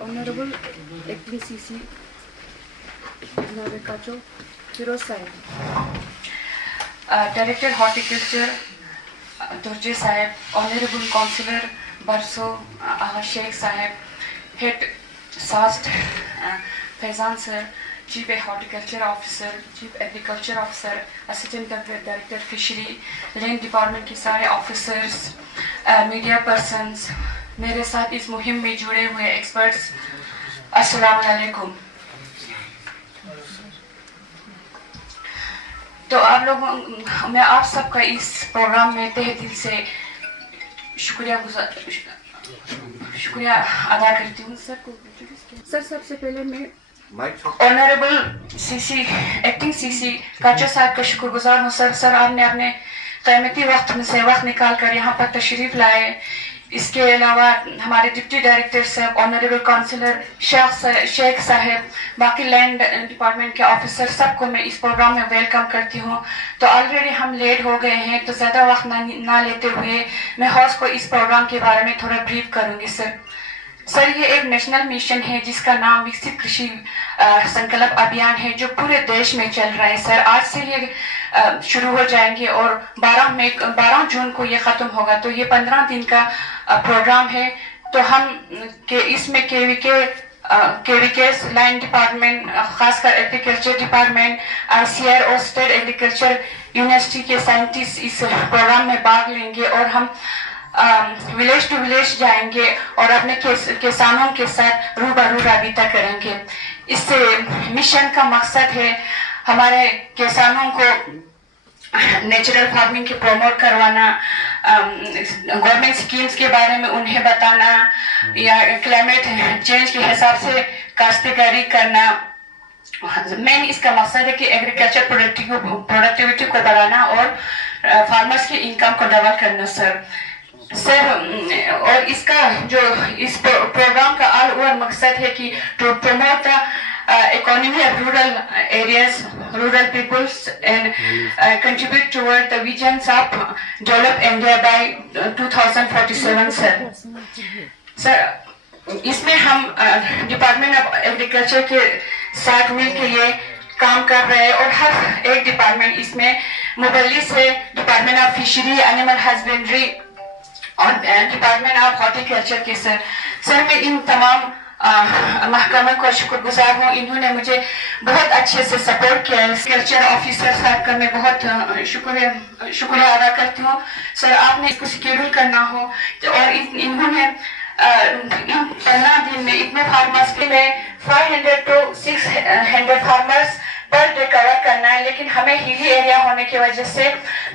Honorable Acting CC Navikacho Firoz Sahib, Director Horticulture Durje Sahib, Honorable Councillor Barso Sheikh Sahib, Head SAST Faizan Sir, Chief Horticulture Officer, Chief Agriculture Officer, Assistant Director Fishery, Land Department के सारे officers, media persons, मेरे साथ इस मुहिम में जुड़े हुए experts, अस्सलाम वालेकुम। तो आप लोग, मैं आप सबका इस प्रोग्राम में तहे दिल से शुक्रिया अदा करती हूँ। सर सबसे पहले मैं ऑनरेबल सीसी एक्टिंग सीसी काचा साहब का शुक्रगुजार हूँ। सर आपने अपने कीमती वक्त में से वक्त निकाल कर यहाँ पर तशरीफ लाए। इसके अलावा हमारे डिप्टी डायरेक्टर साहब, ऑनरेबल काउंसलर शेख साहब, बाकी लैंड डिपार्टमेंट के ऑफिसर, सबको मैं इस प्रोग्राम में वेलकम करती हूँ। तो ऑलरेडी हम लेट हो गए हैं, तो ज़्यादा वक्त ना लेते हुए मैं हाउस को इस प्रोग्राम के बारे में थोड़ा ब्रीफ करूँगी। सर ये एक नेशनल मिशन है जिसका नाम विकसित कृषि संकल्प अभियान है, जो पूरे देश में चल रहा है। सर आज से ये शुरू हो जाएंगे और 12 जून को ये खत्म होगा। तो ये 15 दिन का प्रोग्राम है। तो हम इसमें केवीके लैंड डिपार्टमेंट, खासकर agriculture department, ICAR state agriculture university के साइंटिस्ट इस प्रोग्राम में भाग लेंगे और हम विलेज टू विलेज जाएंगे और अपने किसानों के साथ रूबरू राबिता करेंगे। इससे मिशन का मकसद है हमारे किसानों को नेचुरल फार्मिंग की प्रमोट करवाना, गवर्नमेंट स्कीम्स के बारे में उन्हें बताना, या क्लाइमेट चेंज के हिसाब से काश्तकारी करना। मेन इसका मकसद है कि एग्रीकल्चर प्रोडक्टिविटी को बढ़ाना और फार्मर्स की इनकम को डबल करना। सर और इसका जो इस प्रोग्राम का ऑल ओवर मकसद है कि to promote the economy of rural areas, rural peoples, and contribute toward the visions of develop India by 2047. Sir इसमें हम डिपार्टमेंट ऑफ एग्रीकल्चर के साथ मिलकर ये काम कर रहे हैं और हर एक डिपार्टमेंट इसमें मुबल्ली से department of fishery, animal husbandry और डिपार्टमेंट ऑफ हॉर्टिकल्चर के सर मैं इन तमाम महकमे को शुक्रगुजार हूँ। इन्होंने मुझे बहुत अच्छे से सपोर्ट किया है। कल्चर ऑफिसर साहब का मैं बहुत शुक्रिया अदा करती हूँ। सर आपने इसको शेड्यूल करना हो और इन्होंने इन 15 दिन में इतने फार्मर्स के में 500 to 600 farmers per day cover करना है, लेकिन हमें हिली एरिया होने की वजह से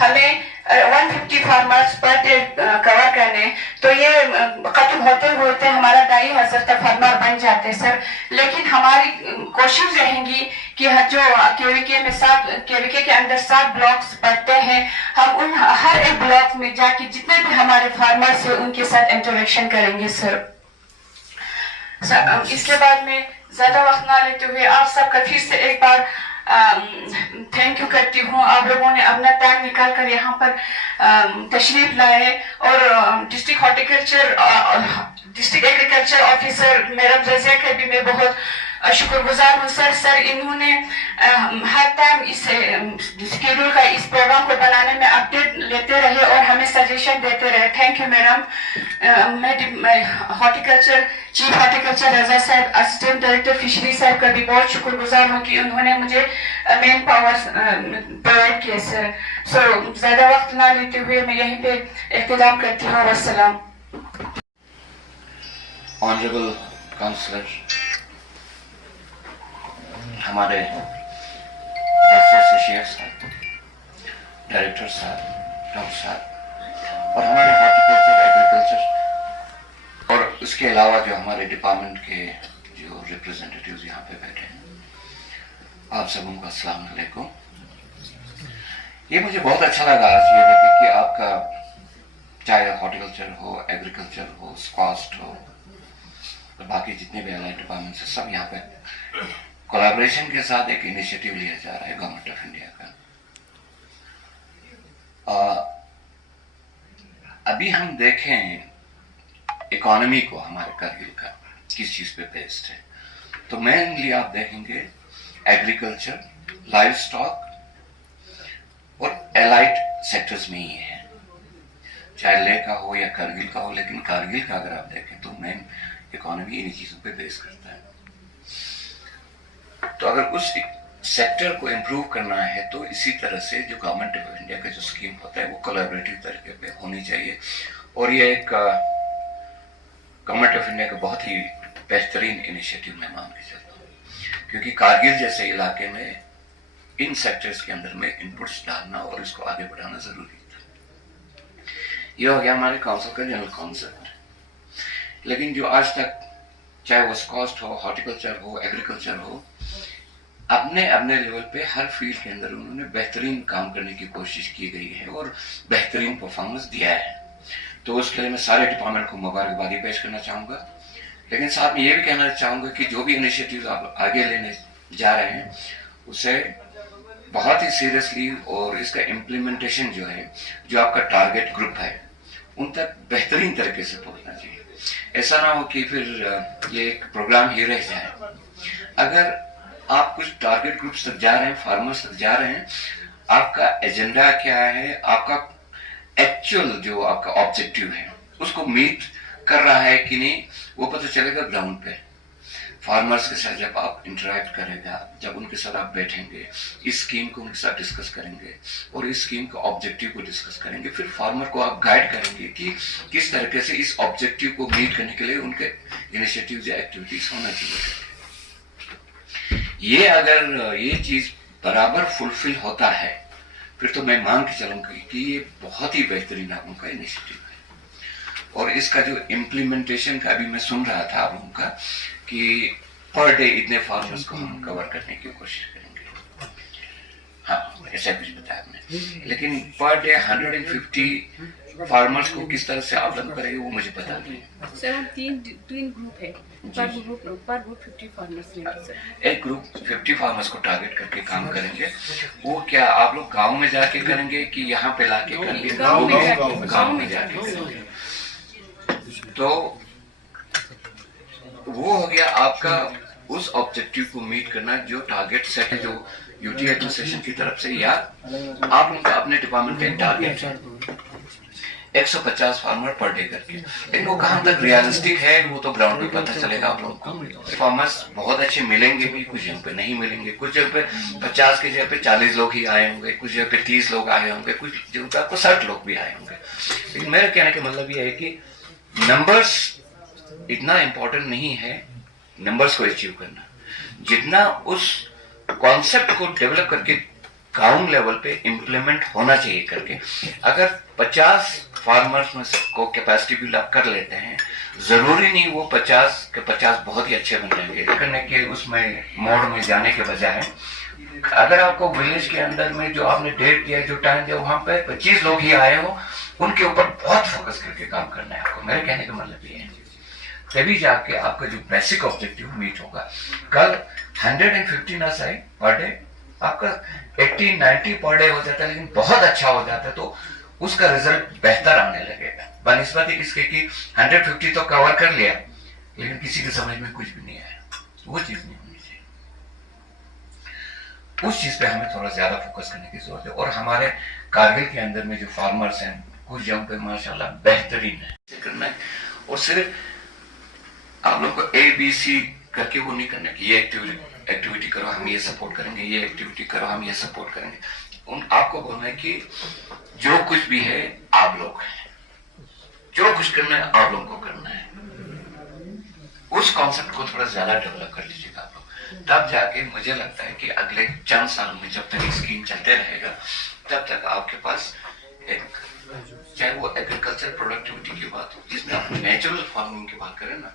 हमें 150 फार्मर्स पर डे कवर करने। तो ये खत्म होते होते हमारा 2500 तक फार्मर बन जाते हैं सर। लेकिन हमारी कोशिश रहेंगी कि जो केवीके के अंदर 7 ब्लॉक्स पड़ते हैं, हम उन हर एक ब्लॉक में जाके जितने भी हमारे फार्मर्स हैं उनके साथ इंटरेक्शन करेंगे सर। इसके बाद में ज्यादा वक्त ना लेते हुए आप सबका फिर से एक बार थैंक यू करती हूँ। आप लोगों ने अपना टाइम निकाल कर यहाँ पर तशरीफ लाए और district agriculture officer madam Razia का भी मैं बहुत शुक्रगुजार हूँ। सर इन्होंने हर टाइम इस शेड्यूल का इस प्रोग्राम को बनाने में अपडेट लेते रहे और हमें सजेशन देते रहे। Thank you madam. मैं चीफ हॉर्टिकल्चर रजा साहब, असिस्टेंट डायरेक्टर फिशरी साहब का भी बहुत शुक्रगुजार हूँ कि उन्होंने मुझे मेन पावर प्रोवाइड किए सर। ज्यादा वक्त ना लेते हुए मैं यहीं पे एहतराम करती हूँ। वस्सलाम। ऑनरेबल काउंसलर, हमारे शेख साहब, डायरेक्टर साहब, डॉक्टर साहब और हमारे हॉर्टिकल्चर, एग्रीकल्चर और उसके अलावा जो हमारे डिपार्टमेंट के जो रिप्रेजेंटेटिव्स यहाँ पे बैठे हैं, आप सबों को अस्सलाम वालेकुम। ये मुझे बहुत अच्छा लगा आज ये देख कि आपका चाहे हॉर्टिकल्चर हो, एग्रीकल्चर हो, स्क्वास्ट हो, बाकी जितने भी अलाइड डिपार्टमेंट है, सब यहाँ पे कोलैबोरेशन के साथ एक इनिशिएटिव लिया जा रहा है गवर्नमेंट ऑफ इंडिया का। अभी हम देखें इकोनॉमी को हमारे कारगिल का किस चीज पे बेस्ड है, तो मेनली आप देखेंगे एग्रीकल्चर, लाइव स्टॉक और एलाइड सेक्टर्स में ही है, चाहे लेह का हो या कारगिल का हो। लेकिन कारगिल का अगर आप देखें तो मेन इकोनॉमी इन्हीं चीजों पे बेस करता है। तो अगर उस सेक्टर को इम्प्रूव करना है तो इसी तरह से जो गवर्नमेंट ऑफ इंडिया का जो स्कीम होता है वो कोलैबोरेटिव तरीके पे होनी चाहिए। और ये एक गवर्नमेंट ऑफ इंडिया का बहुत ही बेहतरीन इनिशिएटिव मैं मान के चलता हूँ, क्योंकि कारगिल जैसे इलाके में इन सेक्टर्स के अंदर में इनपुट्स डालना और इसको आगे बढ़ाना जरूरी था। ये हो गया हमारे काउंसिल का जनरल कॉन्सेप्ट। लेकिन जो आज तक चाहे वो स्कॉस्ट हो, हॉर्टिकल्चर हो, एग्रीकल्चर हो, अपने अपने लेवल पे हर फील्ड के अंदर उन्होंने बेहतरीन काम करने की कोशिश की गई है और बेहतरीन परफॉर्मेंस दिया है। तो उसके लिए मैं सारे डिपार्टमेंट को मुबारकबादी पेश करना चाहूंगा। लेकिन साथ में ये भी कहना चाहूंगा कि जो भी इनिशिएटिव आप आगे लेने जा रहे हैं उसे बहुत ही सीरियसली और इसका इम्प्लीमेंटेशन जो है, जो आपका टारगेट ग्रुप है, उन तक बेहतरीन तरीके से पहुंचना चाहिए। ऐसा ना हो कि फिर ये एक प्रोग्राम ही रह जाए। अगर आप कुछ टारगेट ग्रुप्स तक जा रहे हैं, फार्मर्स तक जा रहे हैं, आपका एजेंडा क्या है, आपका एक्चुअल जो आपका ऑब्जेक्टिव है उसको मीट कर रहा है कि नहीं, वो पता चलेगा ग्राउंड पे। फार्मर्स के साथ जब आप इंटरेक्ट करेगा, जब उनके साथ आप बैठेंगे, इस स्कीम को उनके साथ डिस्कस करेंगे और इस स्कीम के ऑब्जेक्टिव को डिस्कस करेंगे, फिर फार्मर को आप गाइड करेंगे कि किस तरीके से इस ऑब्जेक्टिव को मीट करने के लिए उनके इनिशिएटिव या एक्टिविटीज होना चाहिए। ये अगर ये चीज बराबर फुलफिल होता है फिर तो मैं मान के चलूंगा कि ये बहुत ही बेहतरीन आप लोगों का इनिशिएटिव है। और इसका जो इम्प्लीमेंटेशन का अभी मैं सुन रहा था आप लोगों का कि पर डे इतने फार्मर्स को हम कवर करने की कोशिश करेंगे। हाँ, ऐसा कुछ बताया आपने। लेकिन पर डे 150 फार्मर्स को किस तरह से आउटलाइन करेंगे वो मुझे पता नहीं। सर हम तीन ग्रुप है, पर ग्रुप 50 फार्मर्स लेंगे सर। एक ग्रुप 50 फार्मर्स को टारगेट करके काम करेंगे। वो क्या आप लोग गांव में जाके करेंगे कि यहाँ पे लाके करेंगे? गांव में जाके करेंगे। तो वो हो गया आपका उस ऑब्जेक्टिव को मीट करना जो टारगेट सेट है, जो यूटी एडमिनिस्ट्रेशन की तरफ से या आप उनका अपने डिपार्टमेंट का टारगेट है 150 फार्मर पर डे करके। लेकिन वो कहाँ तक रियलिस्टिक है वो तो ग्राउंड पे पता चलेगा आप लोगों को। फार्मर्स बहुत अच्छे मिलेंगे भी, कुछ जगह पे नहीं मिलेंगे। कुछ जगह पे 50 की जगह पे 40 लोग ही आए होंगे, कुछ जगह पे 30 लोग आए होंगे, कुछ जगह पे आपको 60 लोग भी आए होंगे। लेकिन मेरे कहने का मतलब ये है कि नंबर्स इतना इंपॉर्टेंट नहीं है नंबर्स को अचीव करना, जितना उस कॉन्सेप्ट को डेवलप करके ग्राउंड लेवल पे इम्प्लीमेंट होना चाहिए करके। अगर 50 फार्मर्स में को कैपेसिटी बिल्ड अप कर लेते हैं, जरूरी नहीं वो 50 के 50 बहुत ही अच्छे बन जाएंगे। करने के उसमें मोड में जाने के बजाय अगर आपको विलेज के अंदर में जो आपने डेट दिया, जो टाइम दिया, वहां पे 25 लोग ही आए हो, उनके ऊपर बहुत फोकस करके काम करना है आपको। मेरे कहने का मतलब ये है, तभी जाके आपका जो बेसिक ऑब्जेक्टिव मीट होगा। कल 150 ना सही पर डे, आपका 80-90 पर डे हो जाता है, लेकिन बहुत अच्छा हो जाता है तो उसका रिजल्ट बेहतर आने लगेगा। बनिस्बत इसके कि 150 तो कवर कर लिया लेकिन किसी के समझ में कुछ भी नहीं आया, वो चीज नहीं होनी चाहिए। उस चीज पे हमें थोड़ा ज्यादा फोकस करने की जरूरत है। और हमारे कारगिल के अंदर में जो फार्मर्स हैं कुछ जगहों पे माशाल्लाह बेहतरीन है करना है। और सिर्फ आप लोग को ABC करके वो नहीं करना कि ये एक्टिविटी करो हम ये सपोर्ट करेंगे, ये एक्टिविटी करो हम ये सपोर्ट करेंगे। आपको बोलना है कि जो कुछ भी है आप लोग हैं, जो कुछ करना है आप लोगों को करना है। उस कॉन्सेप्ट को थोड़ा ज्यादा डेवलप कर लीजिएगा आप लोग, तब जाके मुझे लगता है कि अगले चंद साल में जब तक स्कीम चलते रहेगा तब तक आपके पास एक, चाहे वो एग्रीकल्चर प्रोडक्टिविटी की बात हो, जिसमें आप नेचुरल फार्मिंग की बात करें ना,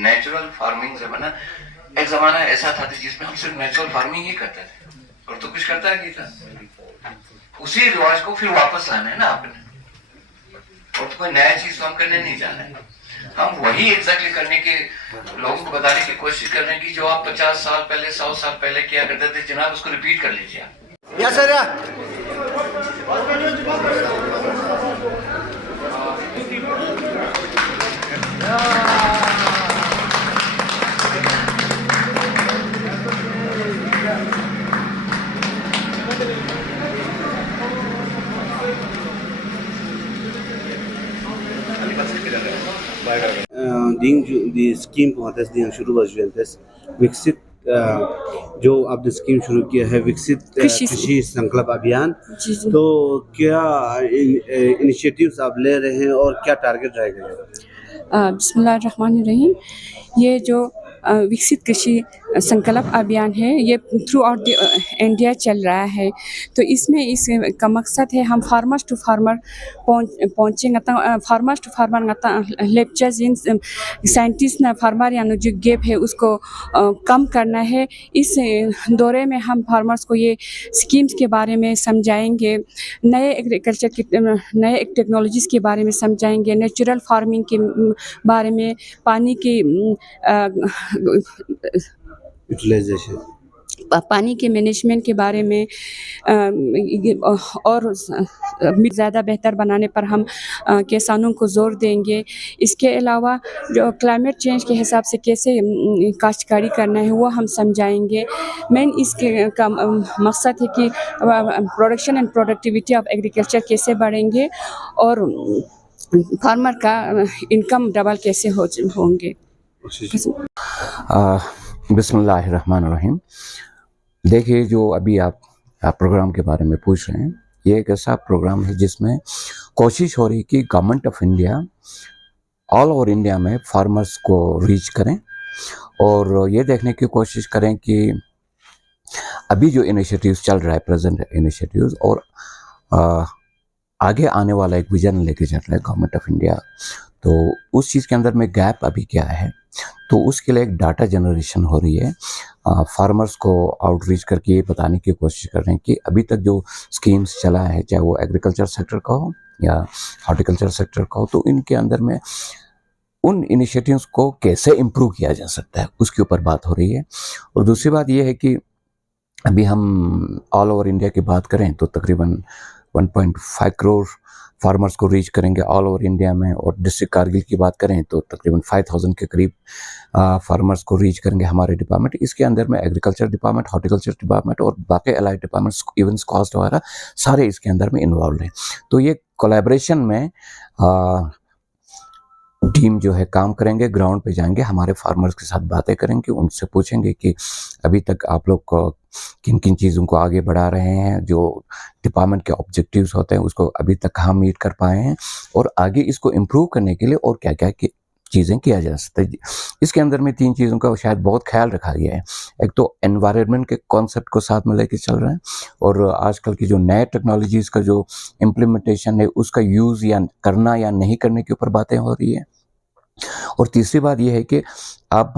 नेचुरल फार्मिंग जमाना एक जमाना ऐसा था जिसमें हम सिर्फ नेचुरल फार्मिंग ही करते थे और तो कुछ करता नहीं था। उसी रिवाज को फिर वापस लाना है ना आपने, और तो कोई नया चीज तो हम करने नहीं जाना है। हम वही एग्जैक्टली करने के लोगों को बताने की कोशिश कर रहे हैं कि जो आप 50 साल पहले 100 साल पहले किया करते थे जनाब, उसको रिपीट कर लीजिए आप। Yes sir. दी स्कीम पहुंचते दी शुरू बजवेंतस विकसित जो आपने स्कीम शुरू किया है विकसित कृषि संकल्प अभियान तो क्या इनिशिएटिव्स आप ले रहे हैं और क्या टारगेट रहेगा? बिस्मिल्लाहिर्रहमानिर्रहीम। ये जो विकसित कृषि संकल्प अभियान है ये थ्रू आउट इंडिया चल रहा है। तो इसमें इसका मकसद है हम फार्मर्स टू फार्मर पहुँचेंगे farmers to farmer lectures in scientist ना फार्मर यानी जो गैप है उसको कम करना है। इस दौरे में हम फार्मर्स को ये स्कीम्स के बारे में समझाएंगे, नए एग्रीकल्चर की नए टेक्नोलॉजीज़ के बारे में समझाएंगे, नेचुरल फार्मिंग के बारे में, पानी की यूटिलाइजेशन, पानी के मैनेजमेंट के बारे में और ज़्यादा बेहतर बनाने पर हम किसानों को ज़ोर देंगे। इसके अलावा जो क्लाइमेट चेंज के हिसाब से कैसे काश्तकारी करना है वो हम समझाएंगे। मेन इसके का मकसद है कि production and productivity of agriculture कैसे बढ़ेंगे और फार्मर का इनकम डबल कैसे होंगे। बिस्मिल्लाहिर्रहमानिर्रहीम। देखिए, जो अभी आप प्रोग्राम के बारे में पूछ रहे हैं, ये एक ऐसा प्रोग्राम है जिसमें कोशिश हो रही है कि government of India all over India में फार्मर्स को रीच करें और ये देखने की कोशिश करें कि अभी जो इनिशिएटिव्स चल रहा है, प्रेजेंट इनिशिएटिव्स, और आगे आने वाला एक विजन लेके चल रहा है गवर्नमेंट ऑफ इंडिया, तो उस चीज़ के अंदर में गैप अभी क्या है, तो उसके लिए एक डाटा जनरेशन हो रही है। फार्मर्स को आउटरीच करके ये बताने की कोशिश कर रहे हैं कि अभी तक जो स्कीम्स चला है, चाहे वो एग्रीकल्चर सेक्टर का हो या हॉर्टिकल्चर सेक्टर का हो, तो इनके अंदर में उन इनिशिएटिव्स को कैसे इम्प्रूव किया जा सकता है, उसके ऊपर बात हो रही है। और दूसरी बात ये है कि अभी हम ऑल ओवर इंडिया की बात करें तो तकरीबन 1.5 करोड़ फार्मर्स को रीच करेंगे ऑल ओवर इंडिया में, और डिस्ट्रिक्ट कारगिल की बात करें तो तकरीबन 5000 के करीब फार्मर्स को रीच करेंगे हमारे डिपार्टमेंट। इसके अंदर में एग्रीकल्चर डिपार्टमेंट, हॉर्टिकल्चर डिपार्टमेंट और बाकी अलाइड डिपार्टमेंट्स, इवन कॉस्ट वगैरह सारे इसके अंदर में इन्वॉल्व हैं। तो ये कोलैबोरेशन में टीम जो है काम करेंगे, ग्राउंड पे जाएंगे, हमारे फार्मर्स के साथ बातें करेंगे, उनसे पूछेंगे कि अभी तक आप लोग किन किन चीज़ों को आगे बढ़ा रहे हैं, जो डिपार्टमेंट के ऑब्जेक्टिव्स होते हैं उसको अभी तक कहाँ मीट कर पाए हैं, और आगे इसको इम्प्रूव करने के लिए और क्या क्या चीज़ें किया जा सकता है। इसके अंदर में 3 चीज़ों का शायद बहुत ख्याल रखा गया है। एक तो एनवायरनमेंट के कॉन्सेप्ट को साथ में लेके चल रहे हैं, और आजकल की जो नए टेक्नोलॉजीज़ का जो इम्प्लीमेंटेशन है उसका यूज़ या करना या नहीं करने के ऊपर बातें हो रही है। और तीसरी बात यह है कि आप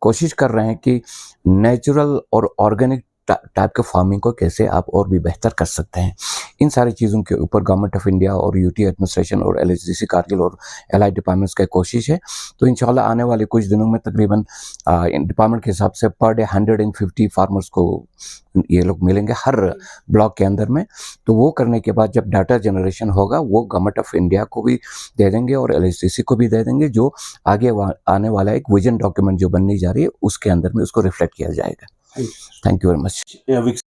कोशिश कर रहे हैं कि नेचुरल और ऑर्गेनिक टाइप के फार्मिंग को कैसे आप और भी बेहतर कर सकते हैं। इन सारी चीज़ों के ऊपर गवर्नमेंट ऑफ इंडिया और यूटी एडमिनिस्ट्रेशन और LHDC कारगिल और एलाइड डिपार्टमेंट्स की कोशिश है। तो इंशाल्लाह आने वाले कुछ दिनों में तकरीबन डिपार्टमेंट के हिसाब से पर डे 150 फार्मर्स को ये लोग मिलेंगे हर ब्लॉक के अंदर में। तो वो करने के बाद जब डाटा जनरेशन होगा वो गवर्नमेंट ऑफ इंडिया को भी दे देंगे और LHDC को भी दे देंगे, जो आगे आने वाला एक विजन डॉक्यूमेंट जो बनने जा रही है उसके अंदर में उसको रिफ्लेक्ट किया जाएगा। Thank you very much.